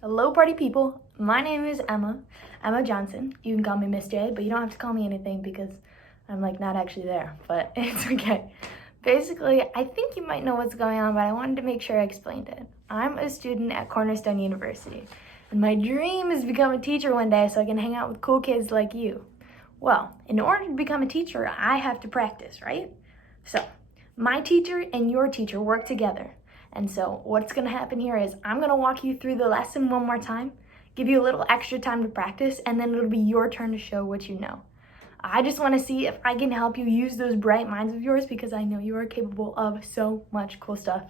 Hello, party people. My name is Emma Johnson. You can call me Miss J, but you don't have to call me anything because I'm not actually there, but it's okay. Basically, I think you might know what's going on, but I wanted to make sure I explained it. I'm a student at Cornerstone University, and my dream is to become a teacher one day so I can hang out with cool kids like you. Well, in order to become a teacher, I have to practice, right? So, my teacher and your teacher work together. And so what's gonna happen here is I'm gonna walk you through the lesson one more time, give you a little extra time to practice, and then it'll be your turn to show what you know. I just wanna see if I can help you use those bright minds of yours because I know you are capable of so much cool stuff.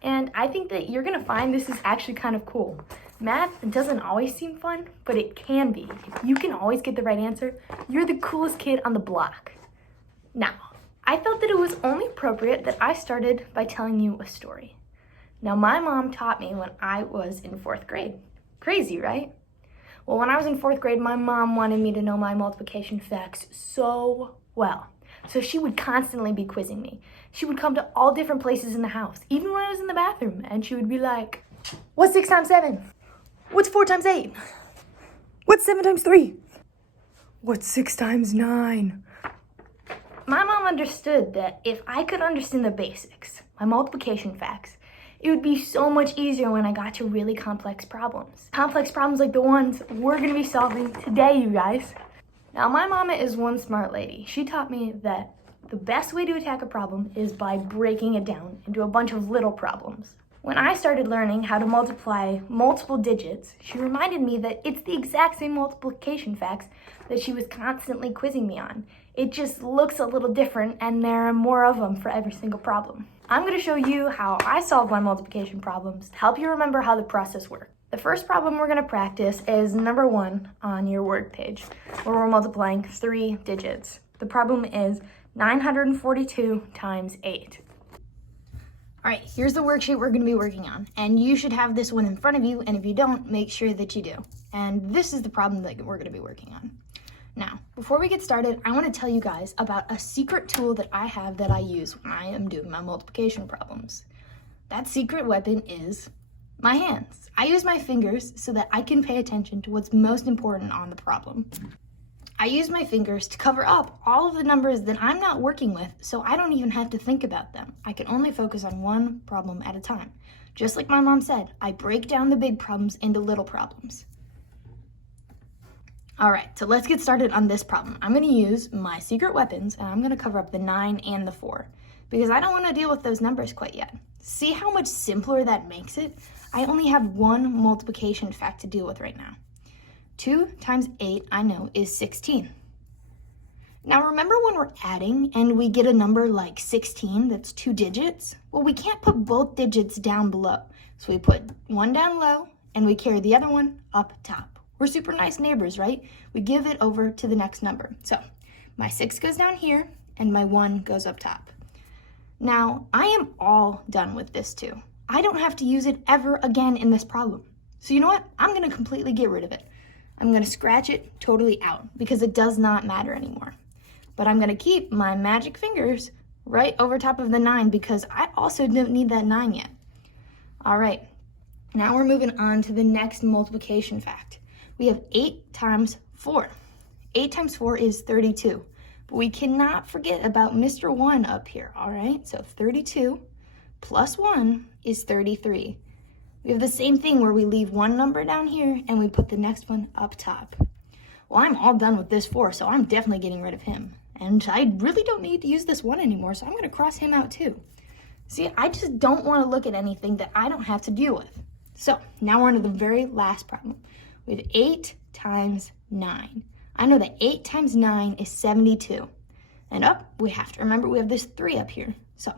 And I think that you're gonna find this is actually kind of cool. Math doesn't always seem fun, but it can be. If you can always get the right answer, you're the coolest kid on the block. Now, I felt that it was only appropriate that I started by telling you a story. Now, my mom taught me when I was in 4th grade. Crazy, right? Well, when I was in 4th grade, my mom wanted me to know my multiplication facts so well. So she would constantly be quizzing me. She would come to all different places in the house, even when I was in the bathroom, and she would be like, "What's 6 times 7? What's 4 times 8? What's 7 times 3? What's 6 times 9? My mom understood that if I could understand the basics, my multiplication facts, it would be so much easier when I got to really complex problems. Complex problems like the ones we're gonna be solving today, you guys. Now, my mama is one smart lady. She taught me that the best way to attack a problem is by breaking it down into a bunch of little problems. When I started learning how to multiply multiple digits, she reminded me that it's the exact same multiplication facts that she was constantly quizzing me on. It just looks a little different and there are more of them for every single problem. I'm going to show you how I solve my multiplication problems to help you remember how the process works. The first problem we're going to practice is number 1 on your word page, where we're multiplying 3 digits. The problem is 942 times 8. All right, here's the worksheet we're gonna be working on, and you should have this one in front of you, and if you don't, make sure that you do. And this is the problem that we're gonna be working on. Now, before we get started, I wanna tell you guys about a secret tool that I have that I use when I am doing my multiplication problems. That secret weapon is my hands. I use my fingers so that I can pay attention to what's most important on the problem. I use my fingers to cover up all of the numbers that I'm not working with, so I don't even have to think about them. I can only focus on one problem at a time. Just like my mom said, I break down the big problems into little problems. All right, so let's get started on this problem. I'm gonna use my secret weapons, and I'm gonna cover up the 9 and the 4, because I don't wanna deal with those numbers quite yet. See how much simpler that makes it? I only have one multiplication fact to deal with right now. 2 times 8, I know, is 16. Now remember when we're adding and we get a number like 16 that's 2 digits? Well, we can't put both digits down below. So we put one down low and we carry the other one up top. We're super nice neighbors, right? We give it over to the next number. So my 6 goes down here and my 1 goes up top. Now I am all done with this too. I don't have to use it ever again in this problem. So you know what? I'm gonna completely get rid of it. I'm going to scratch it totally out because it does not matter anymore. But I'm going to keep my magic fingers right over top of the 9 because I also don't need that 9 yet. All right, now we're moving on to the next multiplication fact. We have 8 times 4. 8 times 4 is 32. But we cannot forget about Mr. 1 up here, all right? So 32 plus 1 is 33. We have the same thing where we leave one number down here and we put the next one up top. Well, I'm all done with this 4, so I'm definitely getting rid of him. And I really don't need to use this 1 anymore, so I'm gonna cross him out too. See, I just don't wanna look at anything that I don't have to deal with. So now we're on to the very last problem. We have 8 times 9. I know that 8 times 9 is 72. And we have to remember we have this 3 up here. So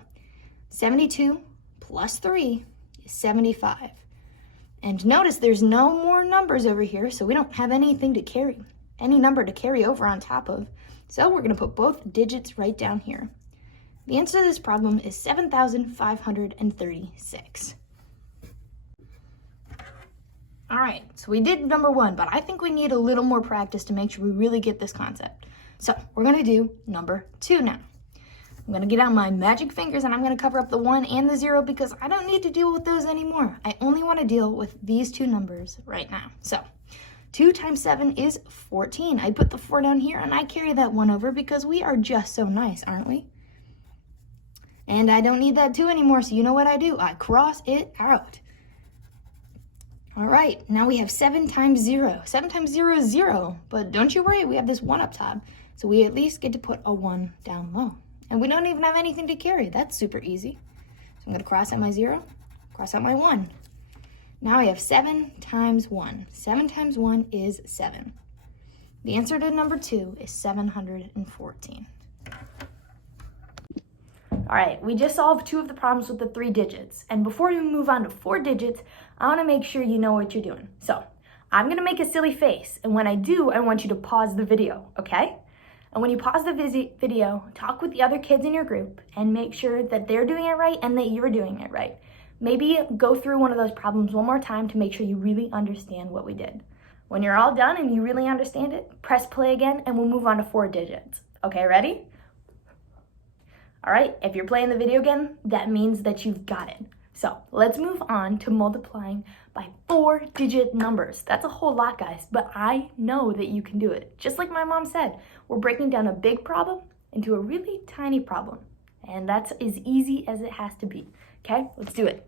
72 plus 3 is 75. And notice there's no more numbers over here, so we don't have anything to carry, any number to carry over on top of. So we're gonna put both digits right down here. The answer to this problem is 7,536. All right, so we did number 1, but I think we need a little more practice to make sure we really get this concept. So we're gonna do number 2 now. I'm gonna get out my magic fingers and I'm gonna cover up the 1 and the 0 because I don't need to deal with those anymore. I only wanna deal with these two numbers right now. So 2 times 7 is 14. I put the 4 down here and I carry that 1 over because we are just so nice, aren't we? And I don't need that 2 anymore, so you know what I do? I cross it out. All right, now we have 7 times 0. 7 times 0 is 0, but don't you worry, we have this 1 up top, so we at least get to put a 1 down low. And we don't even have anything to carry. That's super easy. So I'm gonna cross out my 0, cross out my 1. Now I have 7 times 1. 7 times 1 is 7. The answer to number 2 is 714. All right, we just solved 2 of the problems with the 3 digits. And before we move on to 4 digits, I wanna make sure you know what you're doing. So I'm gonna make a silly face. And when I do, I want you to pause the video, okay? And when you pause the video, talk with the other kids in your group and make sure that they're doing it right and that you're doing it right. Maybe go through one of those problems one more time to make sure you really understand what we did. When you're all done and you really understand it, press play again and we'll move on to 4 digits. Okay, ready? All right, if you're playing the video again, that means that you've got it. So let's move on to multiplying by 4-digit numbers. That's a whole lot, guys, but I know that you can do it. Just like my mom said, we're breaking down a big problem into a really tiny problem. And that's as easy as it has to be. Okay, let's do it.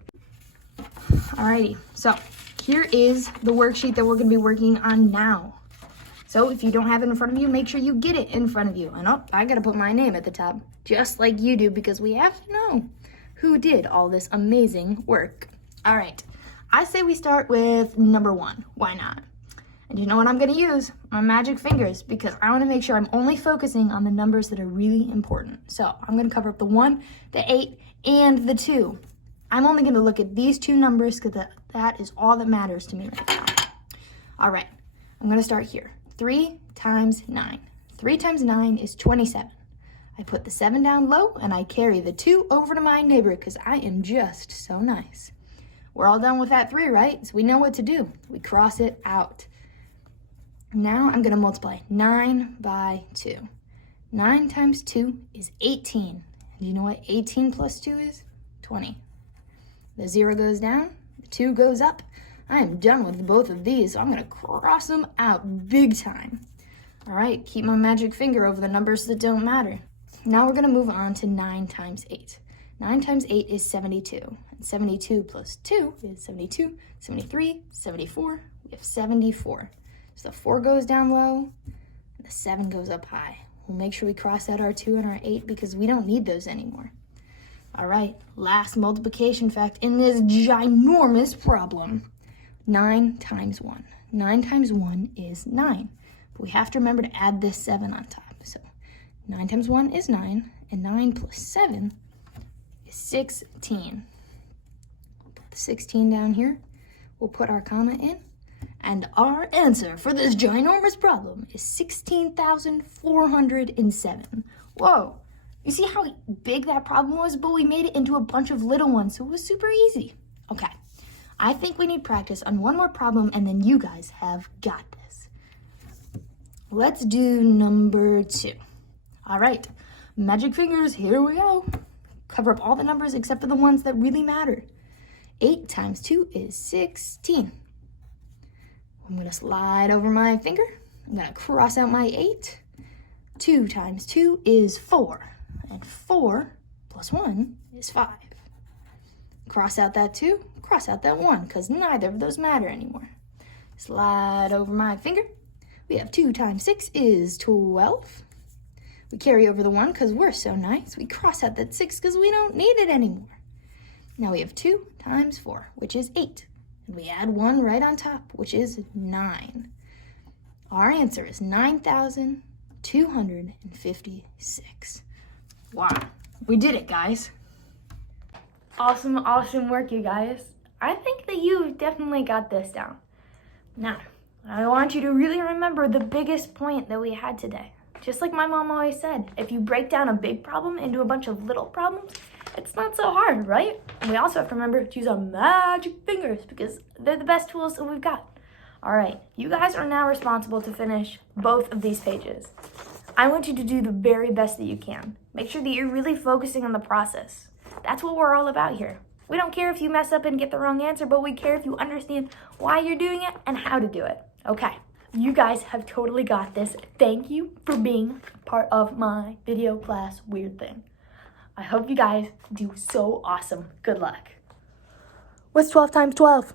Alrighty, so here is the worksheet that we're gonna be working on now. So if you don't have it in front of you, make sure you get it in front of you. And oh, I gotta put my name at the top, just like you do, because we have to know who did all this amazing work. All right, I say we start with number 1. Why not? And you know what I'm gonna use? My magic fingers, because I wanna make sure I'm only focusing on the numbers that are really important. So I'm gonna cover up the 1, the 8, and the 2. I'm only gonna look at these 2 numbers because that is all that matters to me right now. All right, I'm gonna start here. 3 times 9. 3 times 9 is 27. I put the 7 down low and I carry the 2 over to my neighbor because I am just so nice. We're all done with that 3, right? So we know what to do. We cross it out. Now I'm gonna multiply 9 by 2. 9 times 2 is 18. And you know what 18 plus 2 is? 20. The 0 goes down, the 2 goes up. I am done with both of these, so I'm gonna cross them out big time. All right, keep my magic finger over the numbers that don't matter. Now we're gonna move on to 9 times 8. 9 times 8 is 72. And 72 plus 2 is 72, 73, 74. We have 74. So the 4 goes down low, and the 7 goes up high. We'll make sure we cross out our 2 and our 8 because we don't need those anymore. All right, last multiplication fact in this ginormous problem. 9 times 1. 9 times 1 is 9. But we have to remember to add this 7 on top. So 9 times 1 is 9, and 9 plus 7 is 16. We'll put the 16 down here. We'll put our comma in. And our answer for this ginormous problem is 16,407. Whoa. You see how big that problem was? But we made it into a bunch of little ones, so it was super easy. Okay, I think we need practice on one more problem, and then you guys have got this. Let's do number 2. All right, magic fingers, here we go. Cover up all the numbers except for the ones that really matter. 8 times 2 is 16. I'm gonna slide over my finger. I'm gonna cross out my 8. 2 times 2 is 4. And 4 plus 1 is 5. Cross out that 2, cross out that 1, because neither of those matter anymore. Slide over my finger. We have 2 times 6 is 12. We carry over the 1 because we're so nice. We cross out that 6 because we don't need it anymore. Now we have 2 times 4, which is 8. And we add 1 right on top, which is 9. Our answer is 9,256. Wow, we did it, guys. Awesome, awesome work, you guys. I think that you definitely got this down. Now, I want you to really remember the biggest point that we had today. Just like my mom always said, if you break down a big problem into a bunch of little problems, it's not so hard, right? And we also have to remember to use our magic fingers because they're the best tools that we've got. All right, you guys are now responsible to finish both of these pages. I want you to do the very best that you can. Make sure that you're really focusing on the process. That's what we're all about here. We don't care if you mess up and get the wrong answer, but we care if you understand why you're doing it and how to do it. Okay, you guys have totally got this. Thank you for being part of my video class weird thing. I hope you guys do so awesome. Good luck. What's 12 times 12?